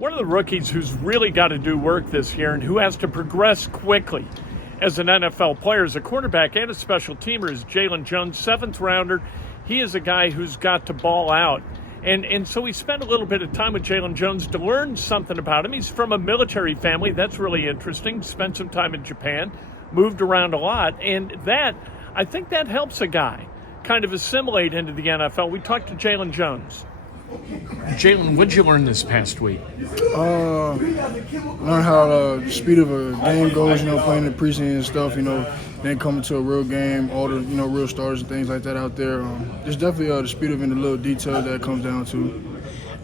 One of the rookies who's really got to do work this year and who has to progress quickly as an NFL player, as a cornerback and a special teamer, is Jaylon Jones, seventh rounder. He is a guy who's got to ball out. And so we spent a little bit of time with Jaylon Jones to learn something about him. He's from a military family. That's really interesting. Spent some time in Japan, moved around a lot. And I think that helps a guy kind of assimilate into the NFL. We talked to Jaylon Jones. Jaylon, what did you learn this past week? Learn how the speed of a game goes, playing the preseason and stuff, then coming to a real game, all the, real stars and things like that out there. There's definitely the speed of it and the little detail that it comes down to.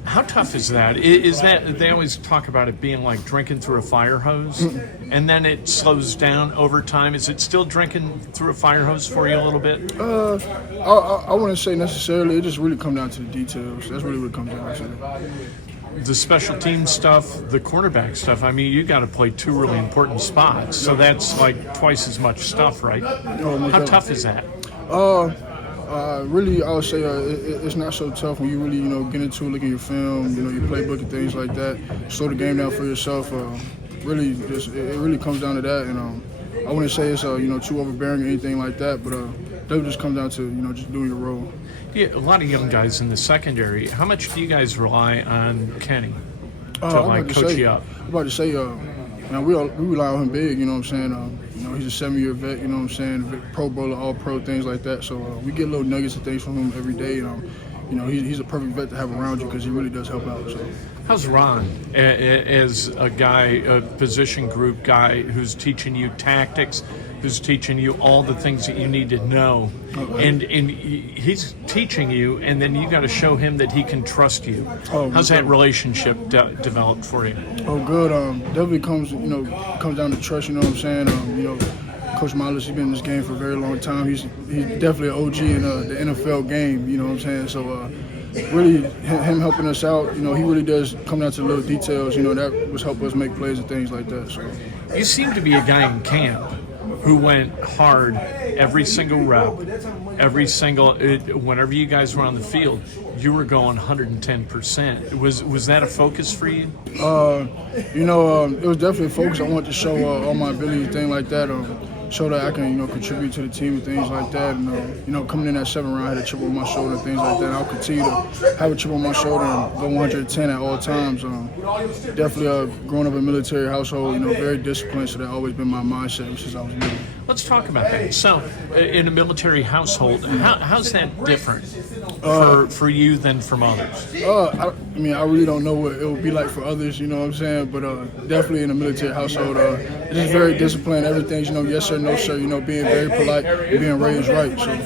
How tough is that? Is that, they always talk about it being like drinking through a fire hose, and then it slows down over time. Is it still drinking through a fire hose for you a little bit? I wouldn't say necessarily. It just really comes down to the details. That's really what it comes down to. The special team stuff, the cornerback stuff, I mean, you got to play two really important spots, so that's like twice as much stuff, right? How tough is that? Really, I would say it's not so tough when you really, get into it, look at your film, your playbook and things like that. Slow the game down for yourself. Really, it really comes down to that. And I wouldn't say it's too overbearing or anything like that, but that would just come down to just doing your role. Yeah, a lot of young guys in the secondary. How much do you guys rely on Kenny to coach you up? I'm about to say, we rely on him big. You know what I'm saying? He's a 7-year vet. You know what I'm saying? Pro Bowler, All Pro, things like that. So we get little nuggets of things from him every day. He's a perfect vet to have around you because he really does help out. So. How's Ron as a guy, a position group guy who's teaching you tactics, who's teaching you all the things that you need to know, and he's teaching you, and then you got to show him that he can trust you. How's that relationship developed for you? Oh, good. Definitely comes down to trust. You know what I'm saying? Coach Miles, he's been in this game for a very long time. He's definitely an OG in the NFL game. You know what I'm saying? So. Really, him helping us out, he really does come down to the little details, that was help us make plays and things like that. So. You seem to be a guy in camp who went hard every single rep, whenever you guys were on the field, you were going 110%. Was that a focus for you? It was definitely a focus. I wanted to show all my abilities, things like that. Show that I can, contribute to the team and things like that. And, coming in that 7th round, I had a chip on my shoulder and things like that. I'll continue to have a chip on my shoulder and go 110 at all times. Definitely growing up in a military household, very disciplined, so that's always been my mindset since I was little. Let's talk about that. So, in a military household, how's that different for you than from others? I really don't know what it would be like for others, you know what I'm saying? But definitely in a military household, it's just very disciplined. Everything's, yes sir, no sir, being very polite and being raised right. So.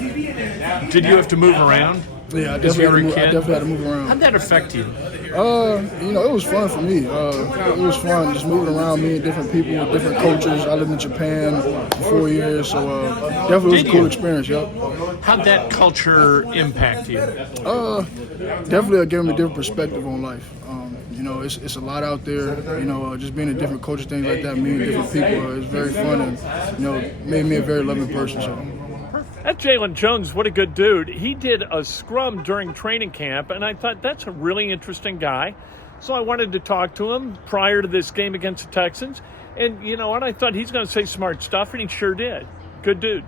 Did you have to move around? Yeah, I definitely had to move around. How'd that affect you? It was fun for me. It was fun just moving around, meeting different people, different cultures. I lived in Japan for 4 years, so definitely was a cool experience, yep. How'd that culture impact you? Definitely gave me a different perspective on life. It's a lot out there, just being in different cultures, things like that, meeting different people, it's very fun and, made me a very loving person, so. That's Jaylon Jones. What a good dude. He did a scrum during training camp, and I thought that's a really interesting guy. So I wanted to talk to him prior to this game against the Texans. And you know what? I thought he's going to say smart stuff, and he sure did. Good dude.